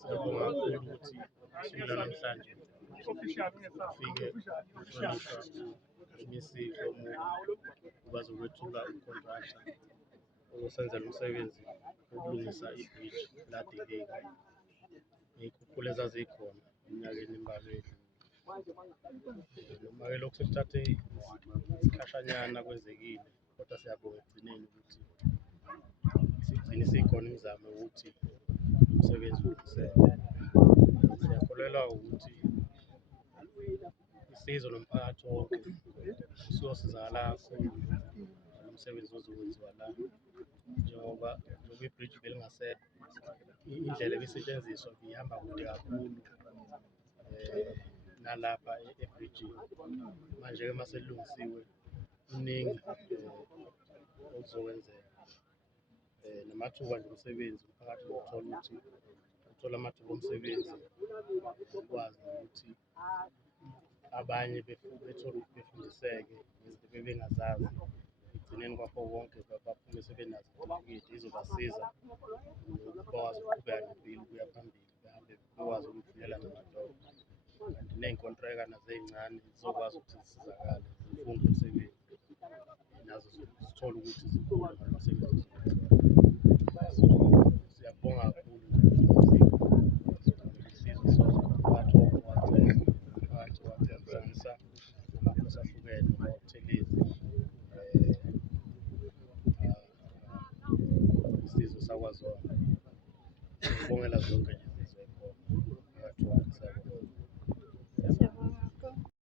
Siyabonga kakhulu ukuthi sila namhlanje ufike uhlonipha imisipho ukwazi ukwethula ukontrata ukusenzela umsebenzi wokulungisa ibridge ladileka ngey'khukhula ezazikhona eminyakeni embalwa noma-ke lokhu sekuthathe isikhashanyana kwenzekile, kodwa siyabonga ekugcineni ukuthi sigcine sikhona imizamo yokuthi umsebenzi ulungiseke. Siyakholelwa ukuthi isizwe nomphakathi wonke siyosizakala kakhulu umsebenzi ozokwenziwa la njengoba ibridge belingasekho, indlela ebisetshenziswa ihamba kude kakhulu nalapha ebridgini. Manje-ke uma selilungisiwe kuningi okuzokwenzeka namathuba nje omsebenzi umphakathi uthola ukuthi uthola amathuba omsebenzi ukwazi ukuthi abanye befundiseke ngezinto bebengazazi ekugcineni kwakho konke baphume sebenazo izitifiketi izobasiza bakwazi ukuqhubeka nempilo ukuya phambili behambe bekwazi ukudlulela namadolo kanti ney'nkontileka nazo ey'ncane zizokwazi ukuthi zisizakale zifunde umsebenzi nazo zithole ukuthi zikhule ngalo msebenzi. Siyabonga kakhulu isizwe sonke phakathi wathembisa amakhosi ahlukene noButhelezi isizwe sakwaZola. Ngibongela zonke nje.